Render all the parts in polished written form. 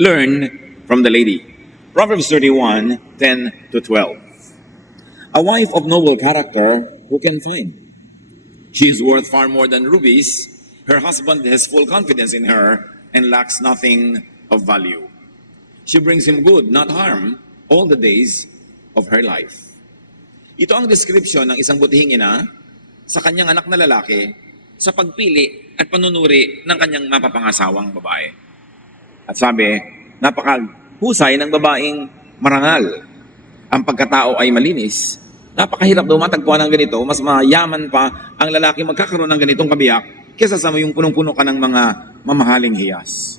learn from the lady. Proverbs 31, 10 to 12. A wife of noble character, who can find? She is worth far more than rubies. Her husband has full confidence in her and lacks nothing of value. She brings him good, not harm, all the days of her life. Ito ang description ng isang butihing ina sa kanyang anak na lalaki sa pagpili at panunuri ng kanyang mapapangasawang babae. At sabi, napakahusay ng babaeng marangal. Ang pagkatao ay malinis. Napakahirap daw matagpuan ng ganito. Mas mayaman pa ang lalaki magkakaroon ng ganitong kabiyak kesa sa yung punong-puno ka ng mga mamahaling hiyas.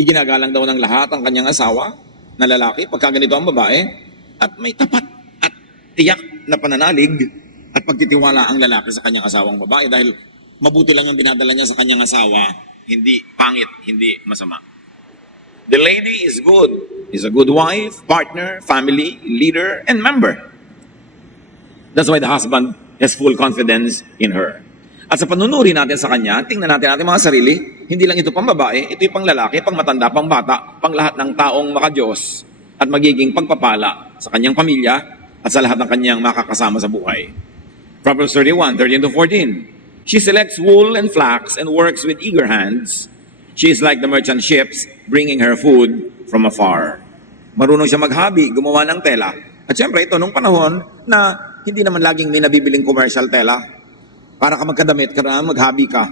Iginagalang daw ng lahat ang kanyang asawa na lalaki pagka ganito ang babae at may tapat at tiyak na pananalig at pagtitiwala ang lalaki sa kanyang asawang babae dahil mabuti lang ang dinadala niya sa kanyang asawa, hindi pangit, hindi masama. The lady is good. Is a good wife, partner, family, leader, and member. That's why the husband has full confidence in her. At sa panunuri natin sa kanya, tingnan natin ating mga sarili, hindi lang ito pang babae, ito yung pang lalaki, pang matanda, pang bata, pang lahat ng taong makadiyos at magiging pagpapala sa kanyang pamilya at sa lahat ng kanyang makakasama sa buhay. Proverbs 31, 13 to 14. She selects wool and flax and works with eager hands. She is like the merchant ships, bringing her food from afar. Marunong siya maghabi, gumawa ng tela. At syempre, ito nung panahon na hindi naman laging may nabibiling commercial tela. Para ka magkadamit, maghabi ka.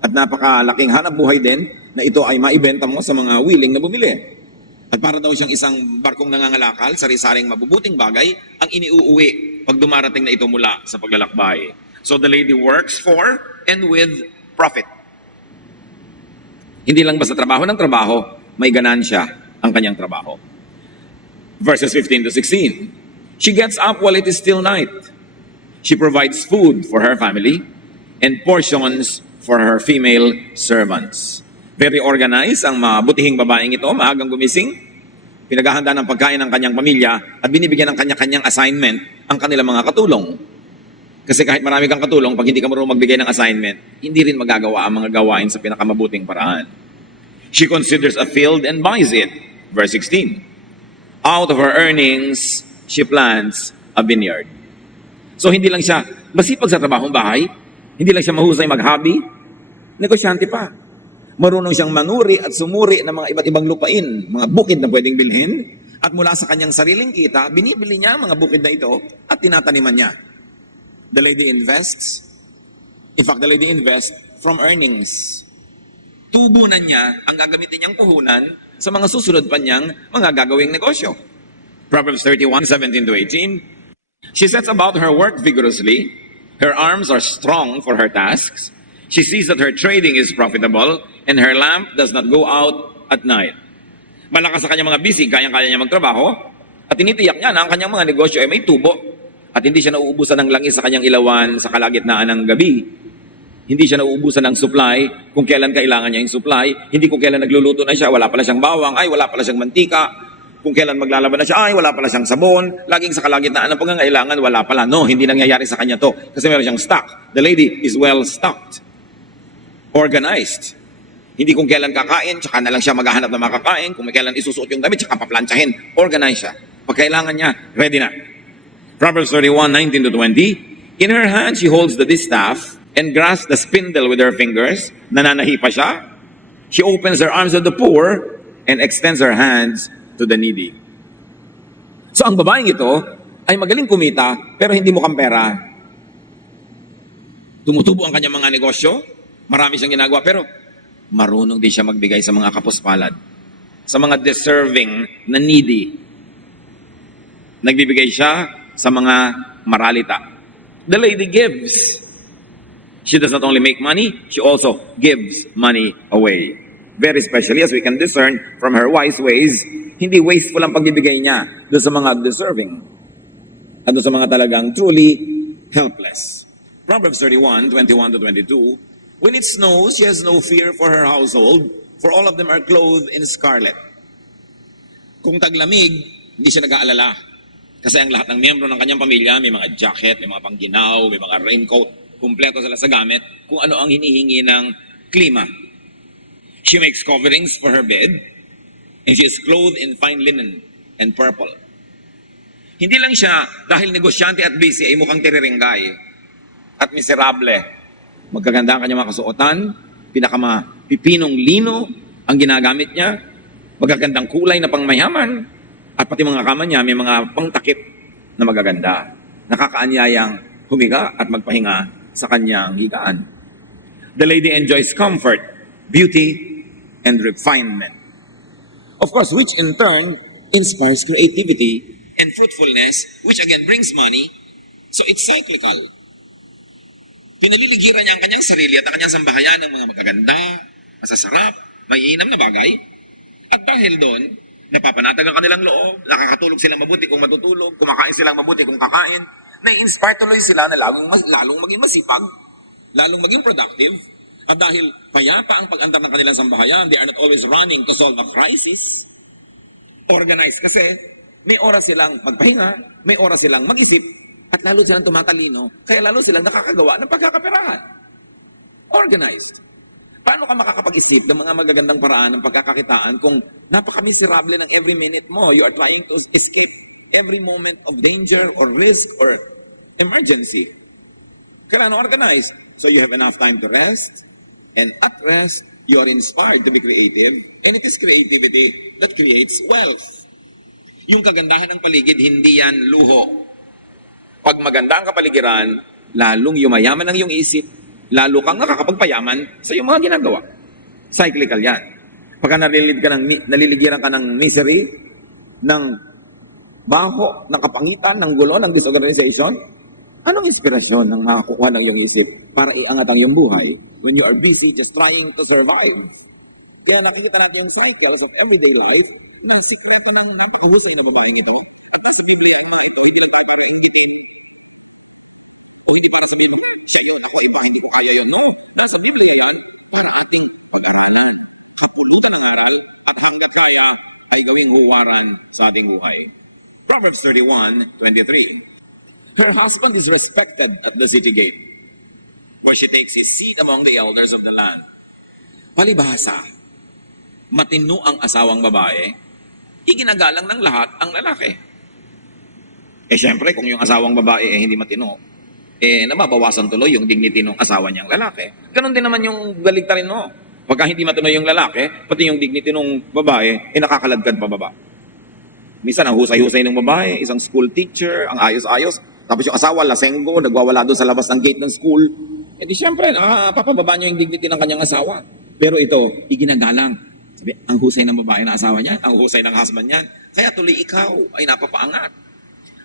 At napakalaking hanap buhay din na ito ay maibenta mo sa mga willing na bumili. At para daw siyang isang barkong nangangalakal, sari-saring mabubuting bagay, ang iniuuwi pag dumarating na ito mula sa paglalakbay. So the lady works for and with profit. Hindi lang basta trabaho ng trabaho, may ganansya ang kanyang trabaho. Verses 15 to 16. She gets up while it is still night. She provides food for her family and portions for her female servants. Very organized ang mabutihing babaeng ito, maagang gumising, pinaghahanda ng pagkain ng kanyang pamilya at binibigyan ng kanya-kanyang assignment ang kanilang mga katulong. Kasi kahit marami kang katulong, pag hindi ka marunong magbigay ng assignment, hindi rin magagawa ang mga gawain sa pinakamabuting paraan. She considers a field and buys it. Verse 16. Out of her earnings, she plants a vineyard. So hindi lang siya masipag sa trabahong bahay, hindi lang siya mahusay maghabi, negosyante pa. Marunong siyang manuri at sumuri ng mga iba't ibang lupain, mga bukid na pwedeng bilhin, at mula sa kanyang sariling kita, binibili niya ang mga bukid na ito at tinataniman niya. The lady invests. In fact, the lady invests from earnings. Tubunan niya ang gagamitin niyang puhunan sa mga susunod pa niyang mga gagawing negosyo. Proverbs 31, 17 to 18. She sets about her work vigorously. Her arms are strong for her tasks. She sees that her trading is profitable and her lamp does not go out at night. Malakas sa kanyang mga bisig, kayang-kaya niya magtrabaho at tinitiyak niya na ang kanyang mga negosyo ay may tubo. At hindi siya nauubusan ng langis sa kanyang ilawan sa kalagitnaan ng gabi. Hindi siya nauubusan ng supply kung kailan kailangan niya yung supply. Hindi kung kailan nagluluto na siya, wala pala siyang bawang, ay wala pala siyang mantika. Kung kailan maglalaban na siya, ay wala pala siyang sabon. Laging sa kalagitnaan ng pangangailangan, wala pala. No, hindi nangyayari sa kanya to kasi meron siyang stock. The lady is well stocked. Organized. Hindi kung kailan kakain, tsaka na lang siya maghahanap ng makakain. Kung may kailan isusuot yung damit, tsaka paplantsahin. Organized siya. Pag kailangan niya, ready na. Proverbs 31, 19 to 20. In her hand, she holds the distaff and grasps the spindle with her fingers. Nananahi pa siya. She opens her arms to the poor and extends her hands to the needy. So ang babaeng ito ay magaling kumita pero hindi mukhang pera. Tumutubo ang kanyang mga negosyo. Marami siyang ginagawa pero marunong din siya magbigay sa mga kapuspalad. Sa mga deserving na needy. Nagbibigay siya sa mga maralita. The lady gives. She does not only make money, she also gives money away. Very especially as we can discern from her wise ways, hindi wasteful ang pagbibigay niya doon sa mga deserving at doon sa mga talagang truly helpless. Proverbs 31, 21 to 22. When it snows, she has no fear for her household, for all of them are clothed in scarlet. Kung taglamig, hindi siya nag-aalala. Kasi ang lahat ng miyembro ng kanyang pamilya, may mga jacket, may mga pangginaw, may mga raincoat, kumpleto sila sa gamit, kung ano ang hinihingi ng klima. She makes coverings for her bed. and she is clothed in fine linen and purple. Hindi lang siya, dahil negosyante at busy, ay mukhang tiriringgay at miserable. Magaganda ang kanyang mga kasuotan, pinakamapipinong lino ang ginagamit niya, magagandang kulay na pangmayaman, at pati mga kama niya may mga pangtakip na magaganda. Nakakaanyayang humiga at magpahinga sa kanyang higaan. The lady enjoys comfort, beauty, and refinement. Of course, which in turn inspires creativity and fruitfulness, which again brings money. So it's cyclical. Pinaliligiran niya ang kanyang sarili at ang kanyang sambahayan ng mga magaganda, masasarap, may inam na bagay. At dahil doon, napapanatag ang kanilang loob, nakakatulog silang mabuti kung matutulog, kumakain silang mabuti kung kakain, na-inspire tuloy sila na lalong maging masipag, lalong maging productive. At dahil payapa ang pag-andar ng kanilang sambahayan, they are not always running to solve a crisis. Organized kasi, may oras silang magpahinga, may oras silang mag-isip, at lalo silang tumatalino, kaya lalo silang nakakagawa ng pagkakaperahan. Organized. Paano ka makakapag-isip ng mga magagandang paraan ng pagkakakitaan kung napaka-miserable ng every minute mo? You are trying to escape every moment of danger or risk or emergency. Kailangan organized. So you have enough time to rest, and at rest, you are inspired to be creative, and it is creativity that creates wealth. Yung kagandahan ng paligid, hindi yan luho. Pag maganda ang kapaligiran, lalong yumayaman ang iyong isip, lalo kang nakakapagpayaman sa iyong mga ginagawa. Cyclical yan. Pagka naliligiran ka ng misery, ng baho, ng kapangitan, ng gulo, ng disorganization, anong inspirasyon ng makakuha ng iyong isip para iangat ang iyong buhay when you are busy just trying to survive? Kaya nakikita natin yung cycles of everyday life, nasa plato ng pag-uusap ng mga ito. Pag-aralan, kapulutan ng aral, at hanggat kaya ay gawing huwaran sa ating buhay. Proverbs 31:23. Her husband is respected at the city gate, where she takes his seat among the elders of the land. Palibhasa, matino ang asawang babae, iginagalang ng lahat ang lalaki. Siyempre, kung yung asawang babae hindi matino, nababawasan tuloy yung dignity ng asawa niyang lalaki. Ganon din naman yung baligtarin mo. Pagka hindi matino yung lalaki, pati yung dignity ng babae, nakakaladkad pababa. Minsan, ang husay-husay ng babae, isang school teacher, ang ayos-ayos, tapos yung asawa, lasenggo, nagwawala doon sa labas ng gate ng school. Di siyempre, papababa niyo yung dignity ng kanyang asawa. Pero ito, iginagalang. Sabi, ang husay ng babae na asawa niya, ang husay ng husband niya. Kaya tuloy ikaw ay napapaangat.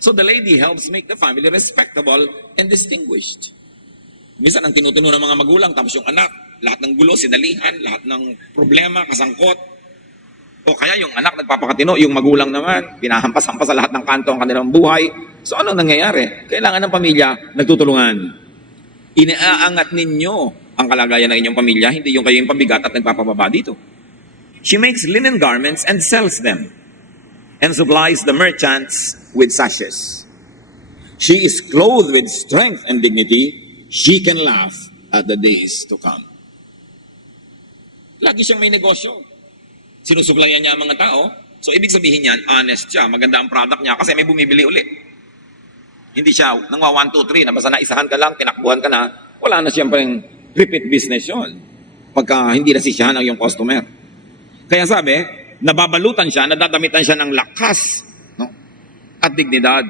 So the lady helps make the family respectable and distinguished. Minsan ang tinutuno ng mga magulang, tapos yung anak, lahat ng gulo, sinalihan, lahat ng problema, kasangkot. O kaya yung anak nagpapakatino, yung magulang naman, pinahampas-hampas sa lahat ng kanto ang kanilang buhay. So anong nangyayari? Kailangan ng pamilya nagtutulungan. Inaangat ninyo ang kalagayan ng inyong pamilya, hindi yung kayong pabigat at nagpapababa dito. She makes linen garments and sells them, and supplies the merchants with sashes. She is clothed with strength and dignity. She can laugh at the days to come. Lagi siyang may negosyo. Sinusuplayan niya ang mga tao. So, ibig sabihin niyan, honest siya. Maganda ang product niya kasi may bumibili ulit. Hindi siya nang 1, 2, 3 na basta naisahan ka lang, tinakbuhan ka na, wala na siyempre repeat business yun. Pagka hindi nasisiyahan ang iyong customer. Kaya sabi, nababalutan siya, nadadamitan siya ng lakas, no? At dignidad.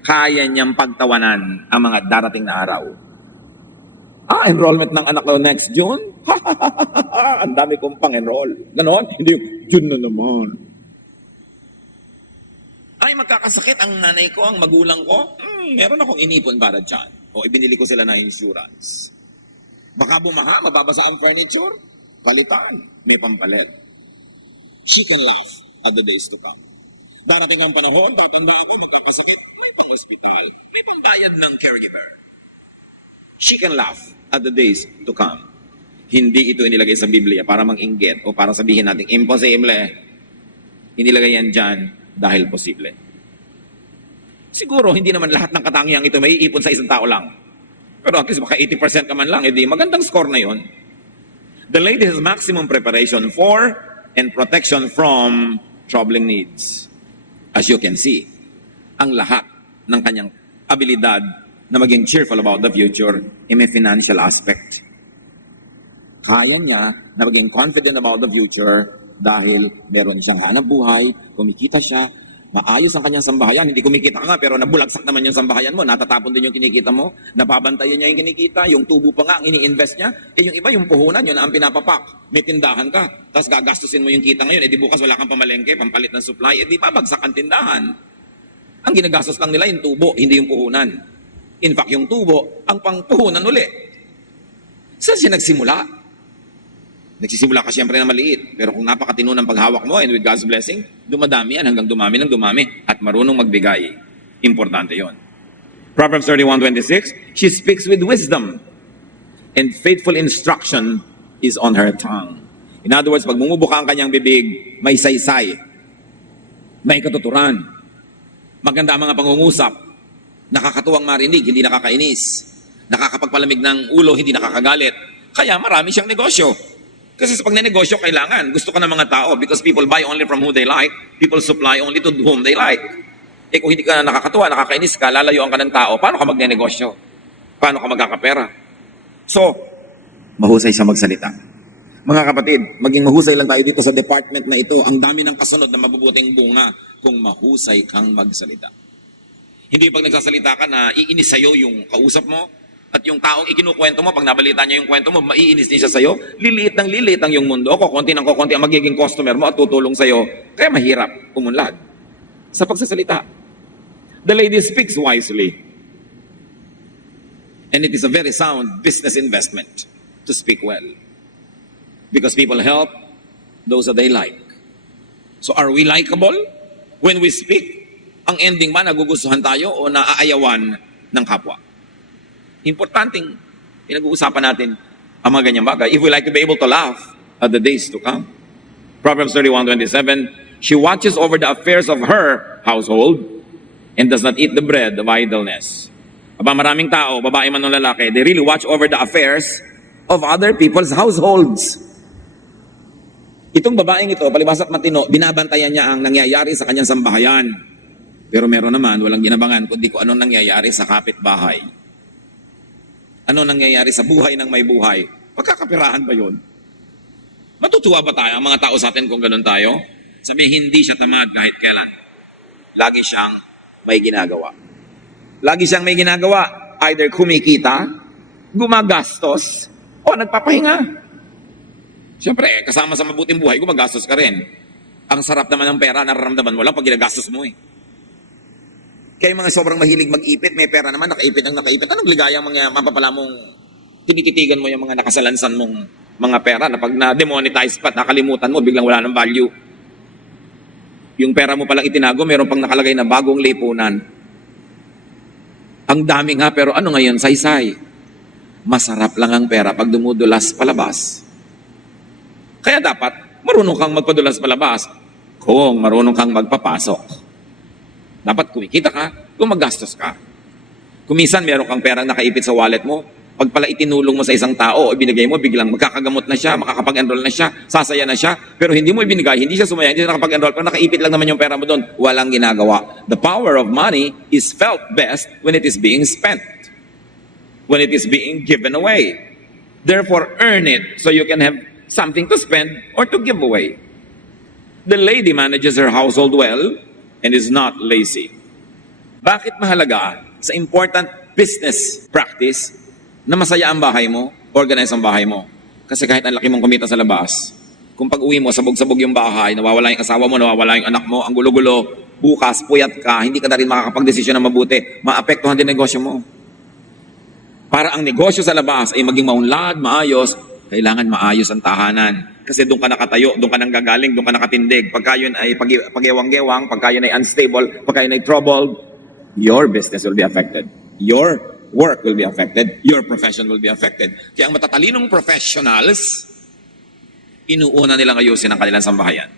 Kaya niyang pagtawanan ang mga darating na araw. Enrollment ng anak ko next June? Ang dami kong pang-enroll. Ganon? Hindi yung, June na naman. Ay, magkakasakit ang nanay ko, ang magulang ko. Meron akong inipon para dyan. O, ibinili ko sila ng insurance. Baka bumaha, mababasa ang furniture. Palitan, may pampalit. She can laugh at the days to come. Darating ang panahon, tatanda ako, magkakasakit, may pang-hospital, may pambayad ng caregiver. She can laugh at the days to come. Hindi ito inilagay sa Biblia para mang-inggit o para sabihin natin, imposible. Inilagay yan dyan dahil posible. Siguro, hindi naman lahat ng katangiang ito may iipon sa isang tao lang. Pero at least baka 80% ka man lang, edi magandang score na yon. The lady has maximum preparation for and protection from troubling needs. As you can see, ang lahat ng kanyang abilidad na maging cheerful about the future ay may financial aspect. Kaya niya na maging confident about the future dahil meron siyang hanap buhay, kumikita siya, maayos ang kanyang sambahayan. Hindi kumikita ka nga pero nabulagsak naman yung sambahayan mo, natatapon din yung kinikita mo, nababantayan niya yung kinikita, yung tubo pa nga ang ini-invest niya, yung iba yung puhunan, yun ang pinapapak. May tindahan ka, tapos gagastusin mo yung kita ngayon, di bukas wala kang pamalengke, pampalit ng supply, di babagsak ang tindahan. Ang ginagastos lang nila yung tubo, hindi yung puhunan. In fact, yung tubo, ang pangpuhunan uli. Saan siya nagsimula? Nagsisimula ka siyempre na maliit. Pero kung napakatino ng paghawak mo and with God's blessing, dumadami yan hanggang dumami ng dumami at marunong magbigay. Importante yon. Proverbs 31:26, she speaks with wisdom and faithful instruction is on her tongue. In other words, pag bumubuka ang kanyang bibig, may saysay, may katuturan, maganda ang mga pangungusap, nakakatuwang marinig, hindi nakakainis, nakakapagpalamig ng ulo, hindi nakakagalit. Kaya marami siyang negosyo. Kasi sa pagnenegosyo, kailangan. Gusto ka ng mga tao because people buy only from who they like. People supply only to whom they like. Eh kung hindi ka nakakatuwa, nakakainis ka, lalayuan ka ng tao, paano ka magnenegosyo? Paano ka magkakapera? So, mahusay siya magsalita. Mga kapatid, maging mahusay lang tayo dito sa department na ito. Ang dami ng kasunod na mabubuting bunga kung mahusay kang magsalita. Hindi pag nagsasalita ka na iinis sa'yo yung kausap mo, at yung taong ikinukwento mo, pag nabalita niya yung kwento mo, maiinis din siya sa'yo, liliit ang yung mundo, kukunti ng kukunti ang magiging customer mo at tutulong sa'yo, kaya mahirap umunlad sa pagsasalita. The lady speaks wisely. And it is a very sound business investment to speak well. Because people help those that they like. So are we likable when we speak? Ang ending ba, nagugustuhan tayo o naaayawan ng kapwa? Importanteng pinag-uusapan natin ang mga ganyang bagay if we like to be able to laugh at the days to come. Proverbs 31:27, she watches over the affairs of her household and does not eat the bread of idleness. Aba, maraming tao, babae man o lalaki, they really watch over the affairs of other people's households. Itong babaeng ito, palibhas at matino, binabantayan niya ang nangyayari sa kanyang sambahayan. Pero meron naman, walang ginabangan kundi kung anong nangyayari sa kapitbahay. Ano nangyayari sa buhay ng may buhay? Pagkakapirahan ba yun? Matutuwa ba tayo, ang mga tao sa atin kung ganun tayo? Sabi, hindi siya tamad kahit kailan. Lagi siyang may ginagawa. Lagi siyang may ginagawa. Either kumikita, gumagastos, o nagpapahinga. Siyempre, kasama sa mabuting buhay, gumagastos ka rin. Ang sarap naman ng pera, nararamdaman mo lang pag ginagastos mo eh. Kaya mga sobrang mahilig mag-ipit, may pera naman, nakaipit ang nakaipit. Anong ligayang mga mapapala mong tinititigan mo yung mga nakasalansan mong mga pera na pag na-demonetize pa, nakalimutan mo, biglang wala ng value. Yung pera mo palang itinago, meron pang nakalagay na bagong lipunan. Ang dami nga, pero ano ngayon, saysay. Masarap lang ang pera pag dumudulas palabas. Kaya dapat, marunong kang magpadulas palabas kung marunong kang magpapasok. Dapat kumikita ka, gumagastos ka. Kumisan meron kang perang nakaipit sa wallet mo, pag pala itinulong mo sa isang tao o ibinigay mo, biglang magkakagamot na siya, makakapag-enroll na siya, sasaya na siya, pero hindi mo ibinigay, hindi siya sumaya, hindi siya nakapag-enroll, pero nakaipit lang naman yung pera mo doon, walang ginagawa. The power of money is felt best when it is being spent, when it is being given away. Therefore, earn it so you can have something to spend or to give away. The lady manages her household well, and is not lazy. Bakit mahalaga sa important business practice na masaya ang bahay mo, organize ang bahay mo? Kasi kahit ang laki mong kumita sa labas, kung pag-uwi mo, sabog-sabog yung bahay, nawawala yung asawa mo, nawawala yung anak mo, ang gulo-gulo, bukas, puyat ka, hindi ka na rin makakapag-desisyon na mabuti, maapektuhan din negosyo mo. Para ang negosyo sa labas ay maging maunlad, maayos, kailangan maayos ang tahanan. Kasi doon ka nakatayo, doon ka nang gagaling, doon ka nakatindig. Pagka yun ay pag-ewang-gewang, pagka yun ay unstable, pagka yun ay troubled, your business will be affected. Your work will be affected. Your profession will be affected. Kaya ang matatalinong professionals, inuuna nilang ayusin ang kanilang sambahayan.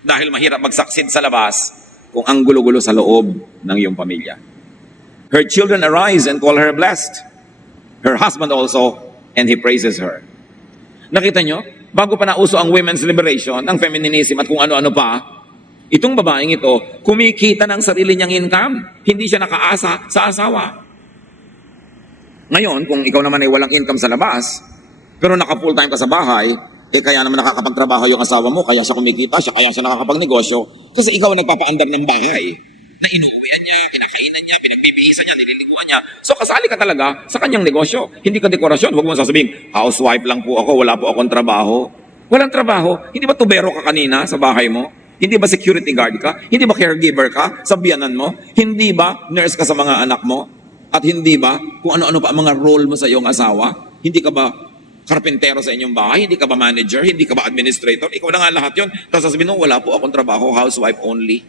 Dahil mahirap mag-succeed sa labas kung ang gulo-gulo sa loob ng iyong pamilya. Her children arise and call her blessed. Her husband also, and he praises her. Nakita nyo? bago pa nauso ang women's liberation, ang feminism at kung ano-ano pa, itong babaeng ito, kumikita ng sarili niyang income. Hindi siya nakaasa sa asawa. Ngayon, kung ikaw naman ay walang income sa labas, pero naka-full time ka sa bahay, kaya naman nakakapagtrabaho yung asawa mo, kaya siya kumikita siya, kaya siya nakakapagnegosyo, kasi ikaw ang nagpapaandar ng bahay na inuuwian niya, kinakainan niya, pinagbibihisan niya, nililiguan niya. So kasali ka talaga sa kanyang negosyo. Hindi ka dekorasyon. Huwag mo sasabihin, housewife lang po ako, wala po akong trabaho. Walang trabaho. Hindi ba tubero ka kanina sa bahay mo? Hindi ba security guard ka? Hindi ba caregiver ka sa biyanan mo? Hindi ba nurse ka sa mga anak mo? At hindi ba kung ano-ano pa ang mga role mo sa iyong asawa? Hindi ka ba karpentero sa inyong bahay? Hindi ka ba manager? Hindi ka ba administrator? Ikaw na nga lahat yun. Tapos sasabihin mo, wala po akong trabaho, housewife only.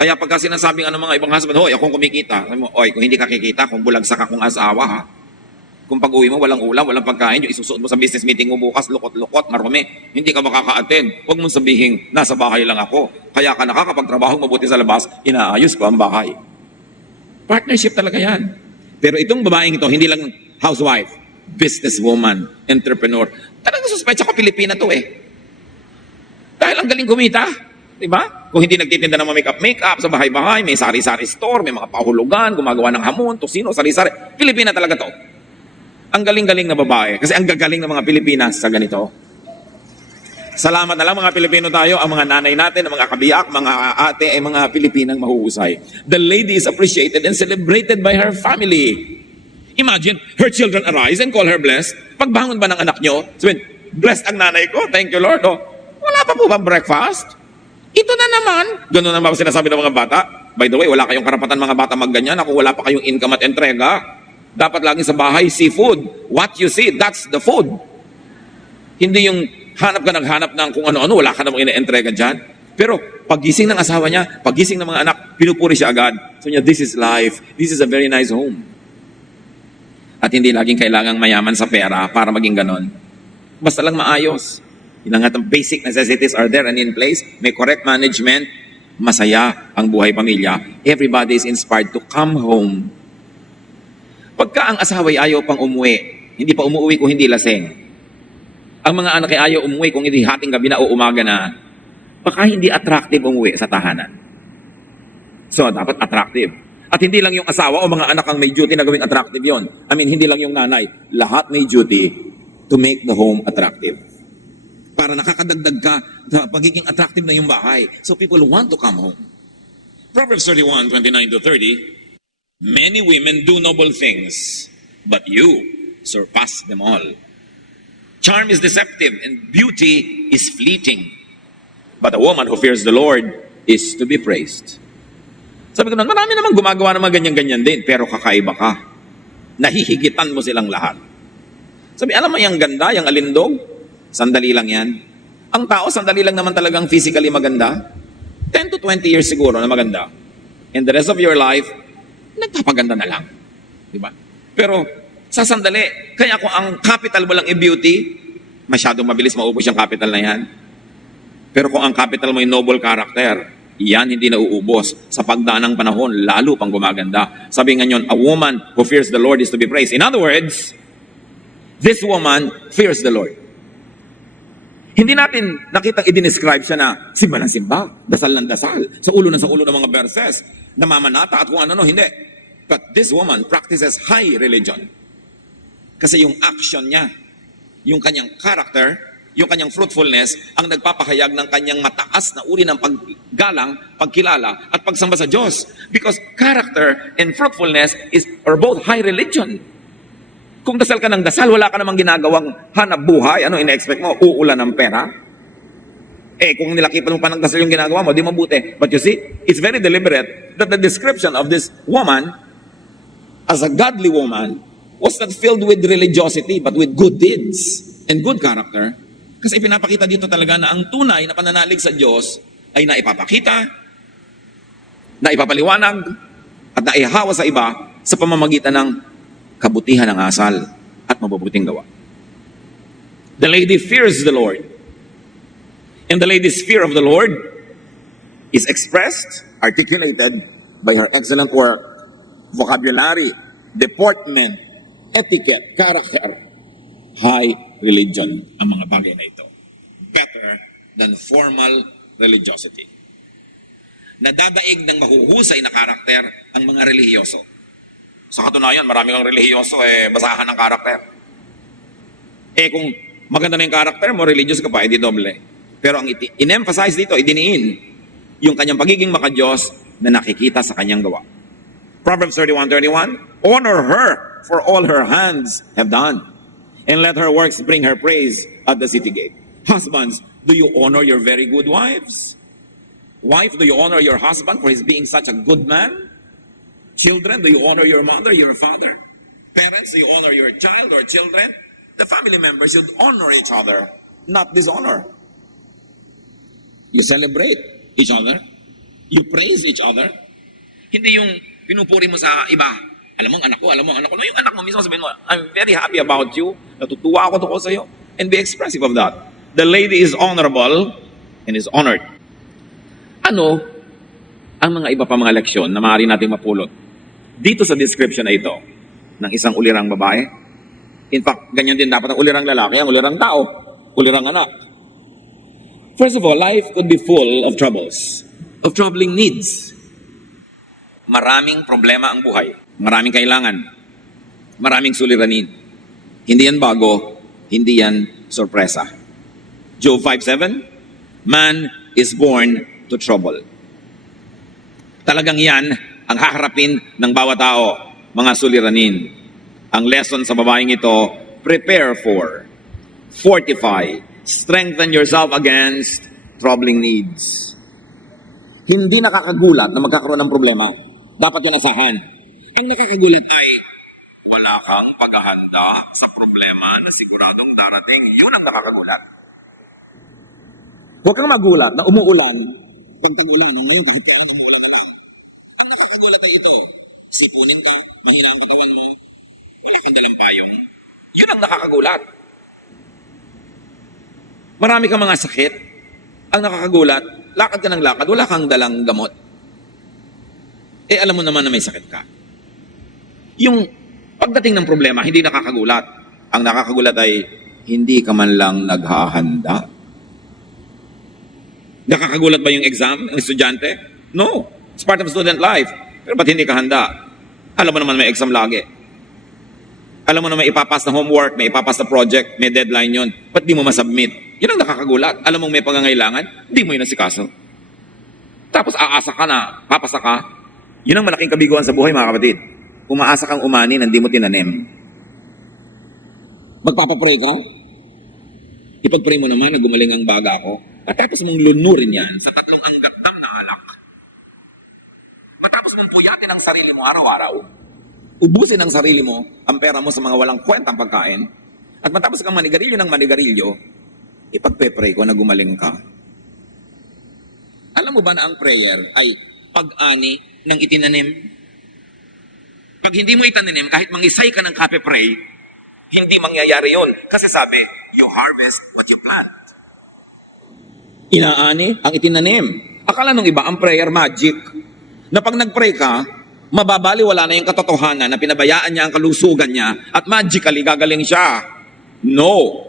Kaya pagka sinasabing mga ibang husband, hoy, akong kumikita. Sabi mo, oy, kung hindi ka kikita, kung bulagsak akong asawa, ha? Kung pag-uwi mo, walang ulam, walang pagkain, yung isusuot mo sa business meeting mo bukas, lukot-lukot, marumi, hindi ka makaka-attend. Huwag mong sabihin, nasa bahay lang ako. Kaya ka nakakapagtrabaho mabuti sa labas, inaayos ko ang bahay. Partnership talaga yan. Pero itong babaeng ito, hindi lang housewife, businesswoman, entrepreneur. Talagang suspecha ko, Pilipina to eh. Dahil ang galing kumita. Diba? Kung hindi nagtitinda ng mga makeup sa bahay-bahay, may sari-sari store, may mga pahulugan, gumagawa ng hamon, tosino, sari-sari. Pilipina talaga to. Ang galing-galing na babae. Kasi ang gagaling ng mga Pilipinas sa ganito. Salamat na lang mga Pilipino tayo, ang mga nanay natin, ang mga kabiyak, mga ate, ay mga Pilipinang mahuhusay. The lady is appreciated and celebrated by her family. Imagine, her children arise and call her blessed. Pagbangon ba ng anak nyo, sabihin, blessed ang nanay ko, thank you Lord. Oh, wala pa po bang breakfast? Ito na naman. Ganun naman sinasabi ng mga bata. By the way, wala kayong karapatan mga bata magganyan kung wala pa kayong income at entrega. Dapat lagi sa bahay, seafood. What you see, that's the food. Hindi yung hanap ka naghanap ng kung ano-ano, wala ka namang ina-entrega dyan. Pero pagising ng asawa niya, pagising ng mga anak, pinupuri siya agad. So niya, this is life. This is a very nice home. At hindi laging kailangang mayaman sa pera para maging ganon. Basta lang maayos. Yung lahat ng basic necessities are there and in place. May correct management. Masaya ang buhay pamilya. Everybody is inspired to come home. Pagka ang asawa ay ayaw pang umuwi, hindi pa umuwi kung hindi lasing. Ang mga anak ay ayaw umuwi kung hindi hating gabi na o umaga na, baka hindi attractive umuwi sa tahanan. So, dapat attractive. At hindi lang yung asawa o mga anak ang may duty na gawing attractive yon. I mean, hindi lang yung nanay. Lahat may duty to make the home attractive. Para nakakadagdag ka na pagiging attractive na yung bahay. So people want to come home. Proverbs 31:29-30, many women do noble things, but you surpass them all. Charm is deceptive and beauty is fleeting. But a woman who fears the Lord is to be praised. Sabi ko nun, marami naman gumagawa ng mga ganyan-ganyan din, pero kakaiba ka. Nahihigitan mo silang lahat. Sabi, alam mo yung ganda, yung alindog? Sandali lang yan. Ang tao, sandali lang naman talagang physically maganda. 10 to 20 years siguro na maganda. And the rest of your life, nagpapaganda na lang. Diba? Pero, sa sandali, kaya kung ang capital mo lang i-beauty, masyadong mabilis maubos yung capital na yan. Pero kung ang capital mo ay noble character, yan hindi nauubos. Sa pagdaan ng panahon, lalo pang gumaganda. Sabi nga yun, a woman who fears the Lord is to be praised. In other words, this woman fears the Lord. Hindi natin nakitang i-describe siya na simba ng simba, dasal ng dasal, sa ulo ng mga verses, namamanata at kung ano-ano, hindi. But this woman practices high religion. Kasi yung action niya, yung kanyang character, yung kanyang fruitfulness, ang nagpapahayag ng kanyang mataas na uri ng paggalang, pagkilala, at pagsamba sa Diyos. Because character and fruitfulness are both high religion. Kung dasal ka ng dasal, wala ka namang ginagawang hanap buhay, ano ina-expect mo? Uulan ng pera? Kung nilakipan mo pa ng dasal yung ginagawa mo, di mabuti. But you see, it's very deliberate that the description of this woman as a godly woman was not filled with religiosity, but with good deeds and good character. Kasi ipinapakita dito talaga na ang tunay na pananalig sa Diyos ay naipapakita, naipapaliwanag, at naihawa sa iba sa pamamagitan ng kabutihan ng asal at mabubuting gawa. The lady fears the Lord. And the lady's fear of the Lord is expressed, articulated by her excellent work, vocabulary, deportment, etiquette, character. high religion ang mga bagay na ito. Better than formal religiosity. Nadadaig ng mahuhusay na karakter ang mga relihiyoso. Sa katunayan, marami kang relihiyoso, basahan ng karakter. Kung maganda na yung karakter mo, religious ka pa, edi doble. Pero ang in-emphasize dito, idiniin, yung kanyang pagiging makadiyos na nakikita sa kanyang gawa. Proverbs 31:31, honor her for all her hands have done, and let her works bring her praise at the city gate. Husbands, do you honor your very good wives? Wife, do you honor your husband for his being such a good man? Children, do you honor your mother, your father? Parents, do you honor your child or children? The family members should honor each other, not dishonor. You celebrate each other. You praise each other. Hindi yung pinupuri mo sa iba. Alam mo ang anak ko, alam mo ang anak ko. No, yung anak mo mismo sabihin mo, I'm very happy about you. Natutuwa ako tungkol sa iyo. And be expressive of that. The lady is honorable and is honored. Ano ang mga iba pa mga leksyon na maaari nating mapulot dito sa description na ito ng isang ulirang babae? In fact, ganyan din dapat ang ulirang lalaki, ang ulirang tao, ulirang anak. First of all, life could be full of troubles, of troubling needs. Maraming problema ang buhay, maraming kailangan, maraming suliranin. Hindi yan bago, hindi yan sorpresa. Job 5:7, man is born to trouble. Talagang yan ang haharapin ng bawat tao, mga suliranin. Ang lesson sa babaeng ito, prepare for, fortify, strengthen yourself against troubling needs. Hindi nakakagulat na magkakaroon ng problema. Dapat yun asahan. Ang nakakagulat ay wala kang paghahanda sa problema na siguradong darating. Yun ang nakakagulat. Huwag kang magulat na umuulan. Pag tag-ulan, ngayon kahit kaya umuulan ka lang. Ang nakakagulat ay ito. Sipunin ka, mahina ang katawan mo, wala kang dalang payong. Yun ang nakakagulat. Marami kang mga sakit. Ang nakakagulat, lakad ka ng lakad, wala kang dalang gamot. Alam mo naman na may sakit ka. Yung pagdating ng problema, hindi nakakagulat. Ang nakakagulat ay hindi ka man lang naghahanda. Nakakagulat ba yung exam ng estudyante? No. It's part of student life. Pero ba't hindi ka handa? Alam mo naman may exam lagi. Alam mo na may ipapas na homework, may ipapas na project, may deadline yun. Ba't di mo masubmit? Yun ang nakakagulat. Alam mo may pangangailangan, hindi mo yun nasikaso. Tapos aasa ka na, papasa ka. Yun ang malaking kabiguan sa buhay, mga kapatid. Umaasa kang umani, hindi mo tinanim. Magpapapray ka? Ipag-pray mo naman na gumaling ang baga ko. At tapos mong lunurin yan sa 3 anggatnam na alak. Matapos mong puyatin ang sarili mo araw-araw. Ubusin ang sarili mo, ang pera mo sa mga walang kwentang pagkain. At matapos kang manigarilyo ng manigarilyo, ipagpe-pray ko na gumaling ka. Alam mo ba na ang prayer ay pag-ani ng itinanim? Pag hindi mo itinanim, kahit mangisay ka ng kape-pray, hindi mangyayari yun. Kasi sabi, you harvest what you plant. Inaani ang itinanim. Akala nung iba, ang prayer magic. Na pag nag-pray ka, mababaliwala na yung katotohanan na pinabayaan niya ang kalusugan niya at magically gagaling siya. No.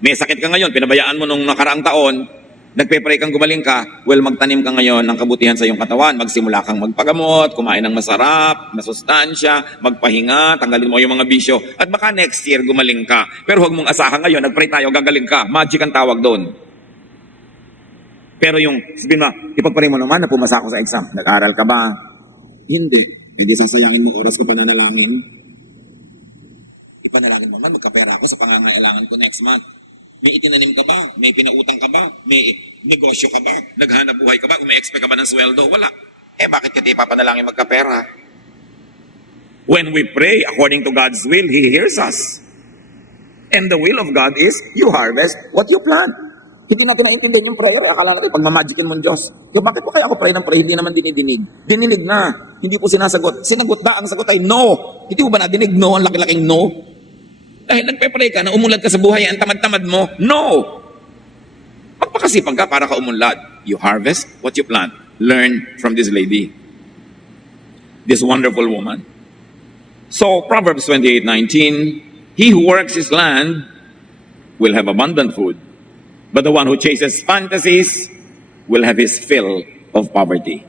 May sakit ka ngayon, pinabayaan mo nung nakaraang taon, nagpe-pray kang gumaling ka, well, magtanim ka ngayon ng kabutihan sa iyong katawan, magsimula kang magpagamot, kumain ng masarap, masustansya, magpahinga, tanggalin mo yung mga bisyo, at baka next year gumaling ka. Pero huwag mong asahan ngayon, nag-pray tayo, gagaling ka. Magic ang tawag doon. Pero yung, sabihin mo, ipagpray mo naman na pumasa ako sa exam. Nag-aral ka ba? Hindi. Hindi sasayangin mo oras ko pananalangin. Ipanalangin mo naman, magkapera ako sa pangangailangan ko next month. May itinanim ka ba? May pinautang ka ba? May negosyo ka ba? Naghanap buhay ka ba? Umi-expect ka ba ng sweldo? Wala. Bakit ka di papanalangin magkapera? When we pray according to God's will, He hears us. And the will of God is, you harvest what you plant. Hindi natin naintindihan yung prayer. Akala natin, pag mamagikin mo ng Diyos. Bakit po kaya ako pray ng pray? Hindi naman dinidinig. Dininig na. Hindi po sinasagot. Sinagot ba? Ang sagot ay no. Hindi mo ba nadinig? No. Ang laki-laking no. Dahil nagpe-pray ka na umulad ka sa buhay, ang tamad-tamad mo. No. Magpakasipag ka para ka umunlad. You harvest what you plant. Learn from this lady. This wonderful woman. So, Proverbs 28:19, He who works his land will have abundant food, but the one who chases fantasies will have his fill of poverty.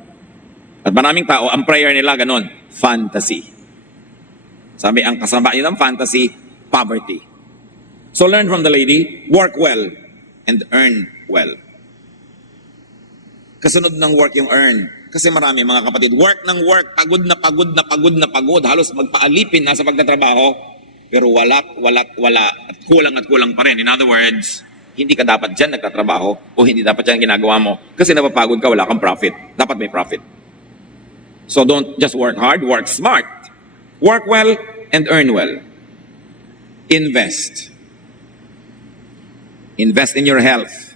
At maraming tao, ang prayer nila ganon, fantasy. Sabi, ang kasama yun ng fantasy, poverty. So learn from the lady, work well and earn well. Kasunod ng work yung earn. Kasi marami mga kapatid, work ng work, pagod na pagod na pagod na pagod, halos magpaalipin na sa pagtatrabaho, pero wala, at kulang pa rin. In other words, hindi ka dapat dyan nagtatrabaho o hindi dapat dyan ginagawa mo kasi napapagod ka, wala kang profit. Dapat may profit. So don't just work hard, work smart. Work well and earn well. Invest. Invest in your health.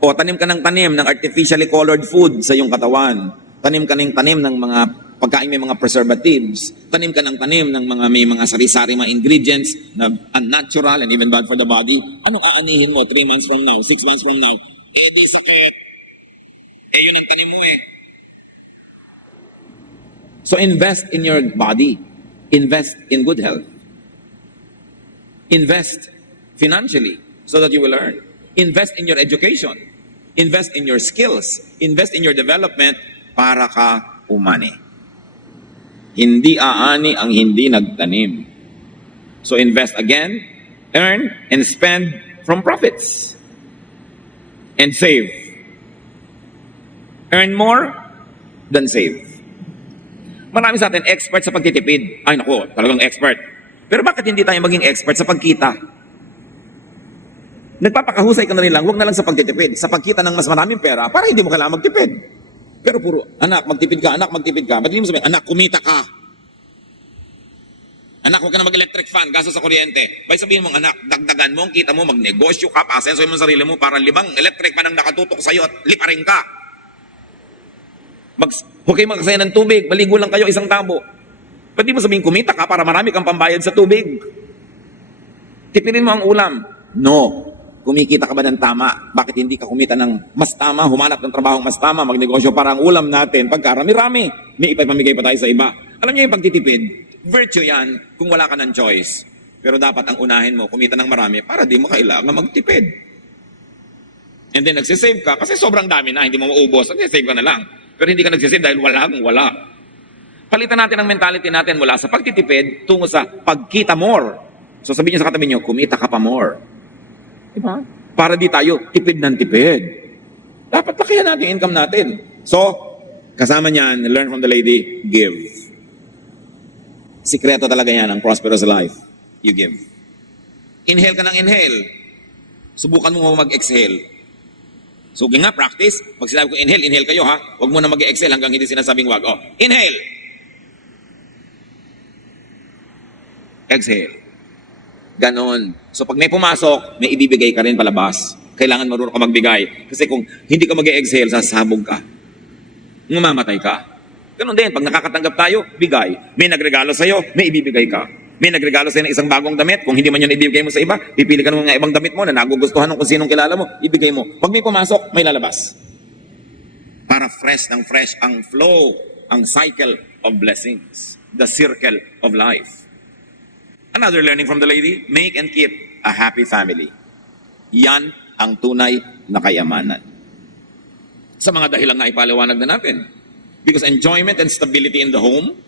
O tanim ka ng tanim ng artificially colored food sa iyong katawan. Tanim ka ng tanim ng mga pagkain may mga preservatives. Tanim ka ng tanim ng mga may mga sari-sari mga ingredients na unnatural and even bad for the body. Anong aanihin mo 3 months from now, 6 months from now? Di sakit. Yun ang tanim mo eh. So invest in your body. Invest in good health. Invest financially so that you will earn. Invest in your education. Invest in your skills. Invest in your development para ka umani. Hindi aani ang hindi nagtanim. So invest again, earn, and spend from profits. And save. Earn more than save. Marami sa atin expert sa pagtitipid. Ay naku, talagang expert. Pero bakit hindi tayo maging expert sa pagkita? Nagpapakahusay ka na rin lang, huwag na lang sa pagtitipid. Sa pagkita ng mas maraming pera, para hindi mo kailangan magtipid. Pero puro, anak, magtipid ka. Ba't hindi mo sabihin, anak, kumita ka. Anak, huwag ka na mag-electric fan, gasto sa kuryente. Bay sabihin mong, anak, dagdagan mo, kita mo, magnegosyo ka, pasenso mo sarili mo, para 5 electric fan ang nakatutok sa'yo at liparin ka. Huwag kayo magsaya ng tubig, maligo lang kayo isang tabo. Ba't di mo sabihin kumita ka para marami kang pambayad sa tubig? Tipirin mo ang ulam. No. Kumikita ka ba ng tama? Bakit hindi ka kumita ng mas tama? Humanap ng trabahong mas tama, magnegosyo para ang ulam natin. Pagkarami-rami, may ipamigay pa tayo sa iba. Alam niyo yung pagtitipid, virtue yan kung wala ka ng choice. Pero dapat ang unahin mo, kumita ng marami para di mo kailangan magtipid. And then nagsisave ka kasi sobrang dami na, hindi mo maubos. Nagsisave ka na lang. Pero hindi ka nagsisave dahil wala. Palitan natin ang mentality natin mula sa pagtitipid tungo sa pagkita more. So sabihin niyo sa katabi niyo, kumita ka pa more. Diba? Para di tayo tipid ng tipid. Dapat lakihan natin yung income natin. So, kasama niyan, learn from the lady, give. Sikreto talaga yan ang prosperous life. You give. Inhale ka ng inhale. Subukan mo mag-exhale. So, nga, practice. Pag sinabi ko inhale, inhale kayo ha. Huwag mo na mag-exhale hanggang hindi sinasabing wag. Oh, inhale. Exhale. Ganon. So, pag may pumasok, may ibibigay ka rin palabas. Kailangan marunong ka magbigay. Kasi kung hindi ka mag-exhale, sasabog ka. Mamamatay ka. Ganon din. Pag nakakatanggap tayo, bigay. May nagregalo sa'yo, may ibibigay ka. May nagregalo sa'yo ng isang bagong damit. Kung hindi man yun ibibigay mo sa iba, pipili ka ng mga ibang damit mo na nagugustuhan ng kung sinong kilala mo, ibigay mo. Pag may pumasok, may lalabas. Para fresh ang flow, ang cycle of blessings. The circle of life. Another learning from the lady, make and keep a happy family. Yan ang tunay na kayamanan. Sa mga dahilan na ipaliwanag na natin. Because enjoyment and stability in the home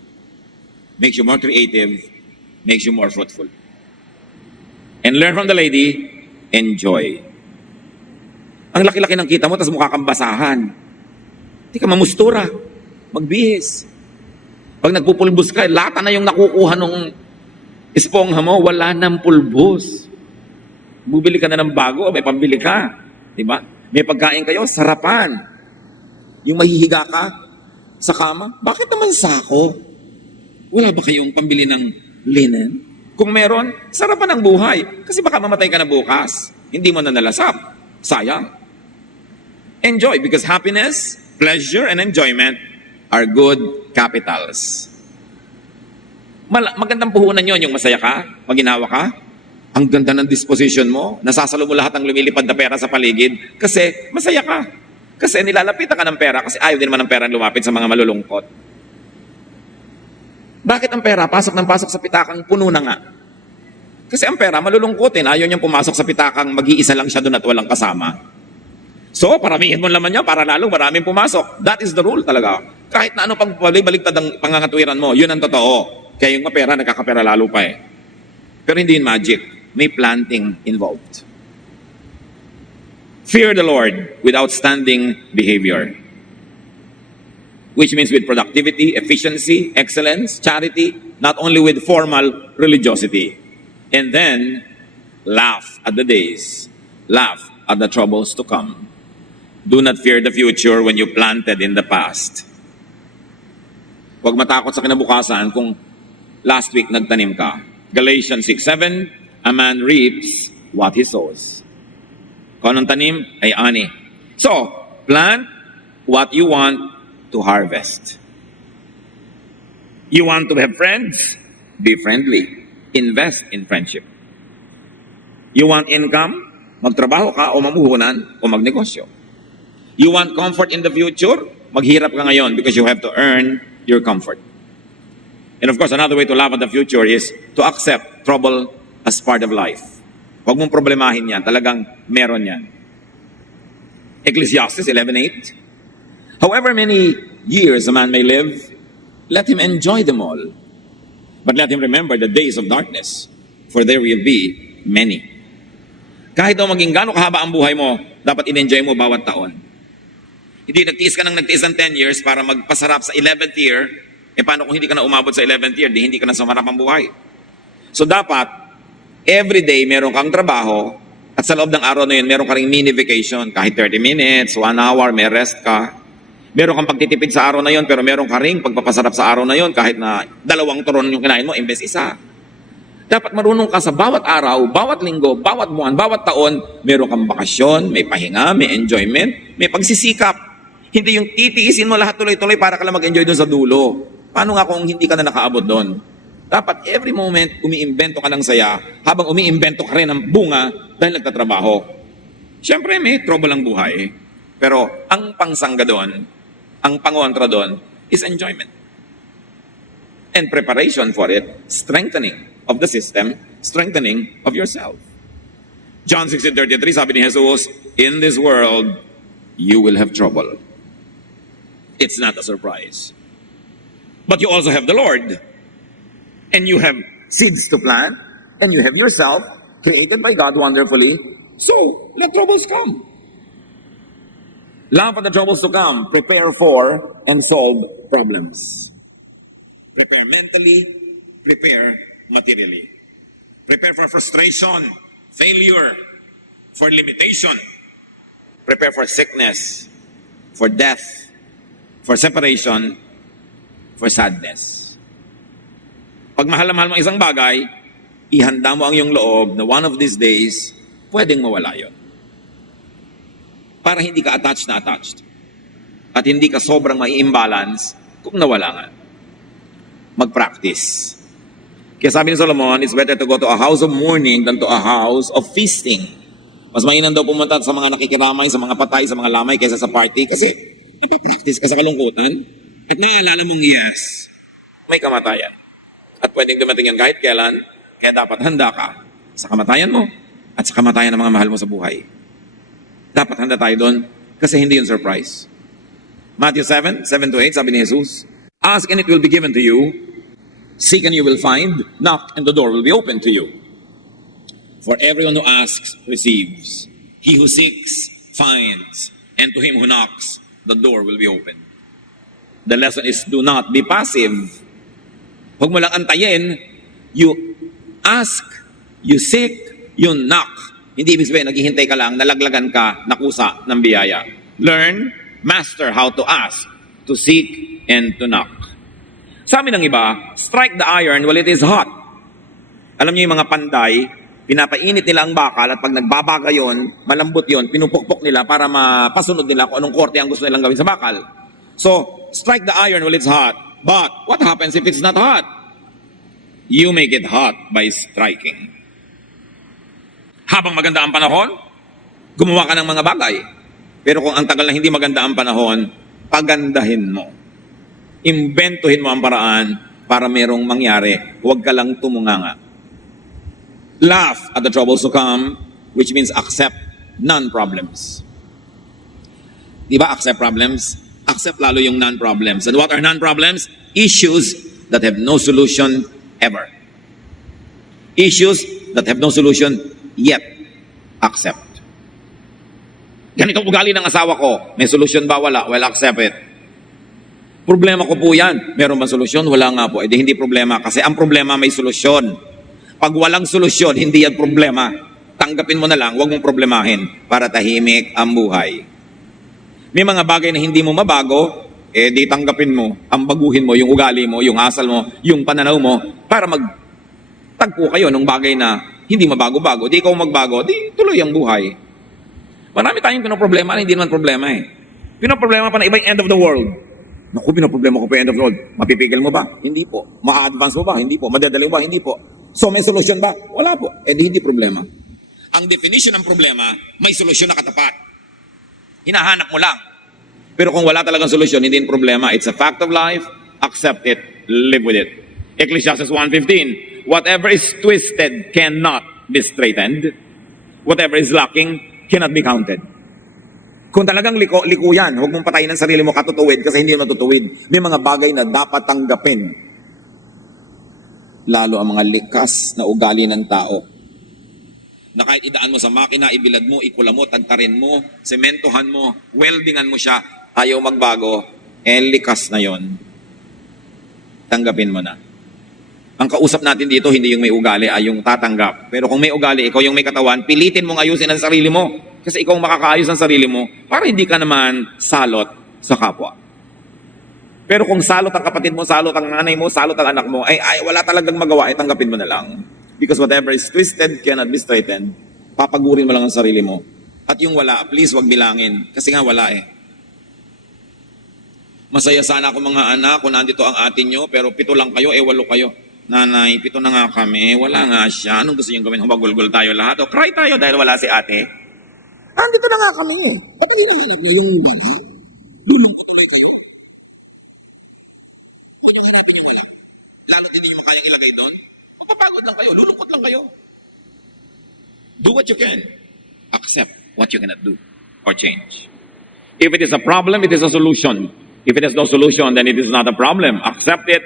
makes you more creative, makes you more fruitful. And learn from the lady, enjoy. Ang laki-laki ng kita mo, tapos mukha kang basahan. Hindi ka mamustura, magbihis. Pag nagpupulbos ka, lata na yung nakukuha nung espongha mo, wala nang pulbos. Bubili ka na ng bago, may pambili ka. Diba? May pagkain kayo, sarapan. Yung mahihiga ka sa kama, bakit naman sako? Wala ba kayong pambili ng linen? Kung meron, sarapan ang buhay. Kasi baka mamatay ka na bukas. Hindi mo na nalasap. Sayang. Enjoy, because happiness, pleasure, and enjoyment are good capitals. Magandang puhunan yon yung masaya ka, maginawa ka, ang ganda ng disposition mo, nasasalo mo lahat ng lumilipad na pera sa paligid, kasi masaya ka. Kasi nilalapitan ka ng pera, kasi ayaw din naman ng pera lumapit sa mga malulungkot. Bakit ang pera pasok ng pasok sa pitakang puno na nga? Kasi ang pera malulungkutin, ayaw niyang pumasok sa pitakang mag-iisa lang siya doon at walang kasama. So, paramihin mo naman niya para lalong maraming pumasok. That is the rule talaga. Kahit na ano pang baligtad ang pangangatwiran mo, yun ang totoo. Kaya yung pera, nagkakapera lalo pa eh. Pero hindi yun magic. May planting involved. Fear the Lord with outstanding behavior. Which means with productivity, efficiency, excellence, charity, not only with formal religiosity. And then, laugh at the days, laugh at the troubles to come. Do not fear the future when you planted in the past. Huwag matakot sa kinabukasan kung last week nagtanim ka. Galatians 6:7, a man reaps what he sows. Kung anong tanim ay ani. So, plant what you want to harvest. You want to have friends? Be friendly. Invest in friendship. You want income? Magtrabaho ka o mamuhunan o magnegosyo. You want comfort in the future? Maghirap ka ngayon because you have to earn your comfort. And of course, another way to laugh at the future is to accept trouble as part of life. Huwag mong problemahin yan. Talagang meron yan. Ecclesiastes 11:8. However many years a man may live, let him enjoy them all. But let him remember the days of darkness, for there will be many. Kahit daw maging gaano kahaba ang buhay mo, dapat in-enjoy mo bawat taon. Hindi nagtiis ka ng nagtiis ng 10 years para magpasarap sa 11th year, paano kung hindi ka na umabot sa 11th year, di hindi ka na sumarap ang buhay. So dapat, every day meron kang trabaho, at sa loob ng araw na yun, meron ka ring mini vacation, kahit 30 minutes, 1 hour, may rest ka. Meron kang pagtitipid sa araw na yun, pero meron ka ring pagpapasarap sa araw na yun, kahit na 2 turon yung kinain mo, imbes isa. Dapat marunong ka sa bawat araw, bawat linggo, bawat buwan, bawat taon, meron kang bakasyon, may pahinga, may enjoyment, may pagsisikap. Hindi yung titiisin mo lahat tuloy-tuloy para ka lang mag-enjoy doon sa dulo. Paano nga kung hindi ka na nakaabot doon? Dapat every moment, umiimbento ka ng saya, habang umiimbento ka rin ng bunga dahil nagtatrabaho. Siyempre, may trouble ang buhay. Pero ang pangsangga doon, ang pangontra doon, is enjoyment. And preparation for it, strengthening of the system, strengthening of yourself. John 16:33, sabi ni Jesus, in this world, you will have trouble. It's not a surprise. But you also have the Lord. And you have seeds to plant. And you have yourself, created by God wonderfully. So, let troubles come. Laugh at the troubles to come. Prepare for and solve problems. Prepare mentally. Prepare materially. Prepare for frustration, failure, for limitation. Prepare for sickness, for death, for separation, for sadness. Pag mahal na mahal mo isang bagay, ihanda mo ang iyong loob na one of these days, pwedeng mawala yun. Para hindi ka attached na attached. At hindi ka sobrang mai-imbalance kung nawala nga. Mag-practice. Kaya sabi ni Solomon, it's better to go to a house of mourning than to a house of feasting. Mas mainam daw pumunta sa mga nakikiramay, sa mga patay, sa mga lamay kaysa sa party kasi ipapractice ka sa kalungkutan at naalala mong yes, may kamatayan. At pwedeng dumating yan kahit kailan, kaya dapat handa ka sa kamatayan mo at sa kamatayan ng mga mahal mo sa buhay. Dapat handa tayo doon kasi hindi yun surprise. Matthew 7:7-8, sabi ni Jesus, ask and it will be given to you, seek and you will find, knock and the door will be open to you. For everyone who asks, receives. He who seeks, finds. And to him who knocks, the door will be open. The lesson is do not be passive. Huwag mo lang antayin. You ask, you seek, you knock. Hindi ibig sabihin, naghihintay ka lang, nalaglagan ka, nakusa ng biyaya. Learn, master how to ask, to seek, and to knock. Sabi ng iba, strike the iron while it is hot. Alam niyo yung mga panday, pinapainit nila ang bakal at pag nagbabaga yon, malambot yon, pinupukpok nila para mapasunod nila kung anong korte ang gusto nilang gawin sa bakal. So, strike the iron while it's hot. But, what happens if it's not hot? You make it hot by striking. Habang maganda ang panahon, gumawa ka ng mga bagay. Pero kung ang tagal na hindi maganda ang panahon, pagandahin mo. Imbentuhin mo ang paraan para merong mangyari. Huwag ka lang tumunganga. Laugh at the troubles to come, which means accept non-problems. Di ba accept problems? Accept lalo yung non-problems. And what are non-problems? Issues that have no solution ever. Issues that have no solution yet. Accept. Ganito ugali ng asawa ko. May solution ba? Wala. Well, accept it. Problema ko po yan. Meron ba solusyon? Wala nga po. Hindi problema. Kasi ang problema may solusyon. Pag walang solusyon, hindi yan problema. Tanggapin mo na lang, huwag mong problemahin para tahimik ang buhay. May mga bagay na hindi mo mabago, di tanggapin mo, ang baguhin mo, yung ugali mo, yung asal mo, yung pananaw mo, para magtagpo kayo ng bagay na hindi mabago-bago. Di ikaw magbago, di tuloy ang buhay. Marami tayong pinoproblema na hindi naman problema eh. Pinoproblema pa na iba yung end of the world. Naku, pinoproblema ko pa yung end of the world. Mapipigil mo ba? Hindi po. Ma-advance mo ba? Hindi po. Madadali mo ba? Hindi po. So may solusyon ba? Wala po. Hindi problema. Ang definition ng problema, may solusyon na katapat. Hinahanap mo lang. Pero kung wala talagang solusyon, hindi yung problema. It's a fact of life. Accept it. Live with it. Ecclesiastes 1:15. Whatever is twisted cannot be straightened. Whatever is lacking cannot be counted. Kung talagang liko yan, huwag mong patayin ang sarili mo katutuwid kasi hindi mo natutuwid. May mga bagay na dapat tanggapin. Lalo ang mga likas na ugali ng tao. Na kahit idaan mo sa makina, ibilad mo, ikula mo, tantarin mo, sementohan mo, weldingan mo siya, ayaw magbago, likas na yon. Tanggapin mo na. Ang kausap natin dito, hindi yung may ugali, ay yung tatanggap. Pero kung may ugali, ikaw yung may katawan, pilitin mong ayusin ang sarili mo. Kasi ikaw makakaayos ang sarili mo para hindi ka naman salot sa kapwa. Pero kung salot ang kapatid mo, salot ang nanay mo, salot ang anak mo, ay wala talagang magawa, tanggapin mo na lang. Because whatever is twisted cannot be straightened. Papagurin mo lang ang sarili mo. At yung wala, please wag bilangin. Kasi nga wala eh. Masaya sana ako mga anak kung nandito ang atin nyo, pero 7 lang kayo, 8 kayo. Nanay, 7 na nga kami, wala nga siya. Anong gusto nyo gawin? Humagulgul tayo lahat. O cry tayo dahil wala si ate. Nandito na nga kami eh. Ba't hindi nahanap niya yung wala? Lulong ko tuloy kayo. Kung nakanapin yung wala, lalo din yung makayang ilagay doon, mapapagod lang kayo, lulungkot lang kayo. Do what you can. Accept what you cannot do or change. If it is a problem, it is a solution. If it has no solution, then it is not a problem. Accept it.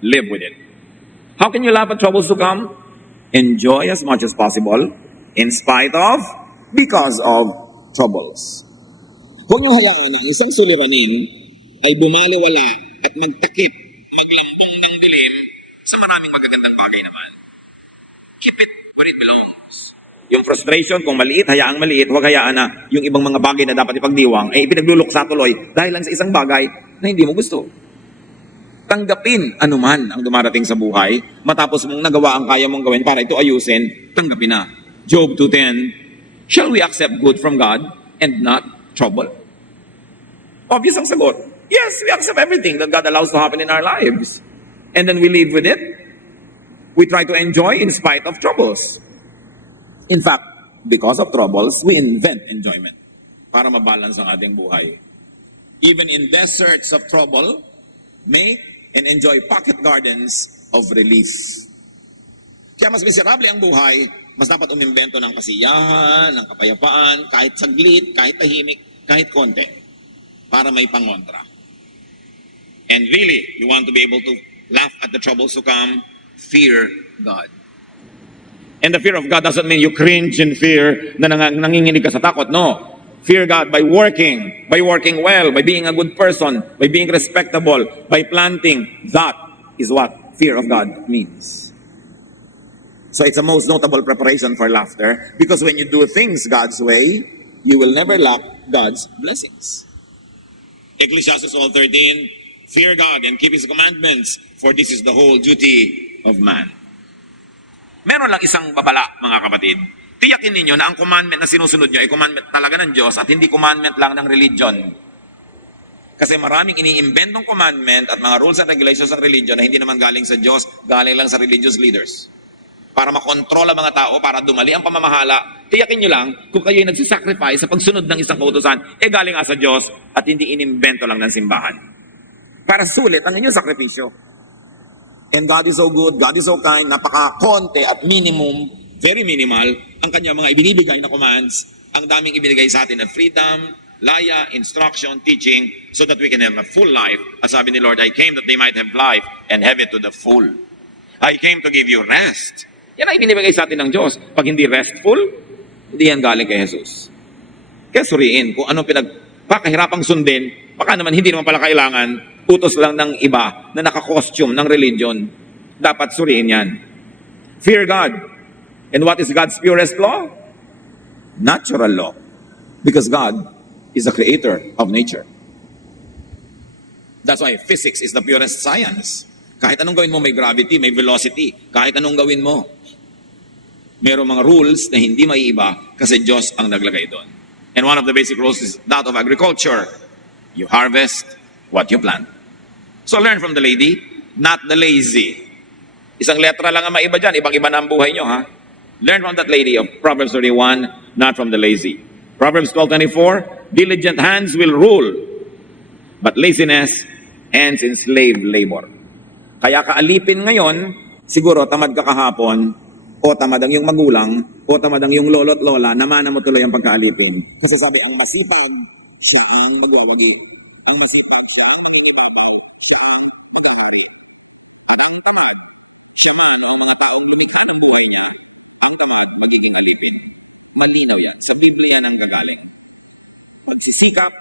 Live with it. How can you laugh at troubles to come? Enjoy as much as possible in spite of, because of troubles. Huwag niyo hayaan na isang suliraning ay bumaliwala at magtakip, maglambong ng dilim sa maraming magagandang bagay naman. Keep it where it belongs. Yung frustration, kung maliit, hayaang maliit, huwag hayaan na yung ibang mga bagay na dapat ipagdiwang, ipinagluluksa tuloy dahil lang sa isang bagay na hindi mo gusto. Tanggapin anuman ang dumarating sa buhay, matapos mong nagawa ang kaya mong gawin para ito ayusin, tanggapin na. Job 2:10, shall we accept good from God and not trouble? Obvious ang sagot. Yes, we accept everything that God allows to happen in our lives. And then we live with it. We try to enjoy in spite of troubles. In fact, because of troubles, we invent enjoyment para mabalance ang ating buhay. Even in deserts of trouble, make and enjoy pocket gardens of relief. Kaya mas miserable ang buhay, mas dapat umimbento ng kasiyahan, ng kapayapaan, kahit saglit, kahit tahimik, kahit konti, para may pangontra. And really, you want to be able to laugh at the troubles to come, fear God. And the fear of God doesn't mean you cringe in fear na nanginginig ka sa takot. No. Fear God by working well, by being a good person, by being respectable, by planting. That is what fear of God means. So it's a most notable preparation for laughter because when you do things God's way, you will never lack God's blessings. Ecclesiastes 12:13, fear God and keep His commandments, for this is the whole duty of man. Meron lang isang babala, mga kapatid. Tiyakin ninyo na ang commandment na sinusunod nyo ay commandment talaga ng Diyos at hindi commandment lang ng religion. Kasi maraming iniimbentong commandment at mga rules and regulations ng religion na hindi naman galing sa Diyos, galing lang sa religious leaders. Para makontrol ang mga tao, para dumali ang pamamahala, tiyakin nyo lang kung kayo'y nagsisacrifice sa pagsunod ng isang kautusan, galing nga sa Diyos at hindi inimbento lang ng simbahan. Para sulit ang inyong sakripisyo. And God is so good, God is so kind, napaka-konti at minimum, very minimal, ang kanya mga ibinibigay na commands, ang daming ibinigay sa atin na freedom, laya, instruction, teaching, so that we can have a full life. As sabi ni Lord, I came that they might have life and have it to the full. I came to give you rest. Yan ang ibinibigay sa atin ng Diyos. Pag hindi restful, hindi yan galing kay Jesus. Kaya suriin kung anong pinagpakahirapang sundin, baka naman hindi naman pala kailangan, utos lang ng iba na naka-costume ng religion. Dapat suriin yan. Fear God. And what is God's purest law? Natural law. Because God is the creator of nature. That's why physics is the purest science. Kahit anong gawin mo, may gravity, may velocity. Kahit anong gawin mo, mayroong mga rules na hindi maiiba kasi Diyos ang naglagay doon. And one of the basic rules is that of agriculture. You harvest what you plant. So learn from the lady, not the lazy. Isang letra lang ang maiba dyan, ibang-iba na ang buhay nyo, ha? Learn from that lady of Proverbs 31, not from the lazy. Proverbs 12:24, diligent hands will rule, but laziness ends in slave labor. Kaya kaalipin ngayon, siguro tamad ka kahapon, o tamad ang iyong magulang, o tamad ang iyong lolo't lola, namana mo tuloy ang pagkaalipin. Kasi sabi, ang masipag, siya ang nagwalagi. Ang masipag, siya ang magiging alipin. Malinaw yan. Sa Biblia ang gagaling. Pagsisikap,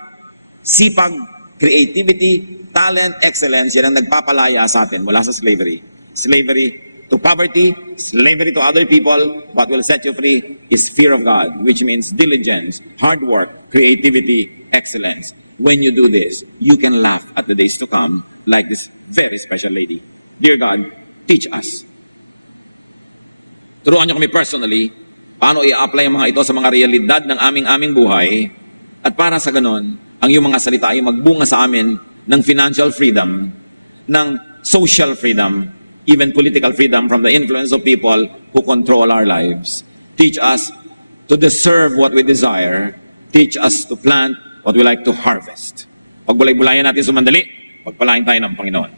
sipag, creativity, talent, excellence, yan ang nagpapalaya sa atin mula sa slavery. Slavery to poverty, slavery to other people. What will set you free is fear of God, which means diligence, hard work, creativity, excellence. When you do this, you can laugh at the days to come like this very special lady. Dear God, teach us. Turuan niyo kami personally, paano i-apply ang mga ito sa mga realidad ng aming buhay. At para sa ganon, ang iyong mga salita ay magbunga sa amin ng financial freedom, ng social freedom, even political freedom from the influence of people who control our lives. Teach us to deserve what we desire. Teach us to plant what we like to harvest. Pagbulay-bulayan natin sumandali, pagpalain tayo ng Panginoon.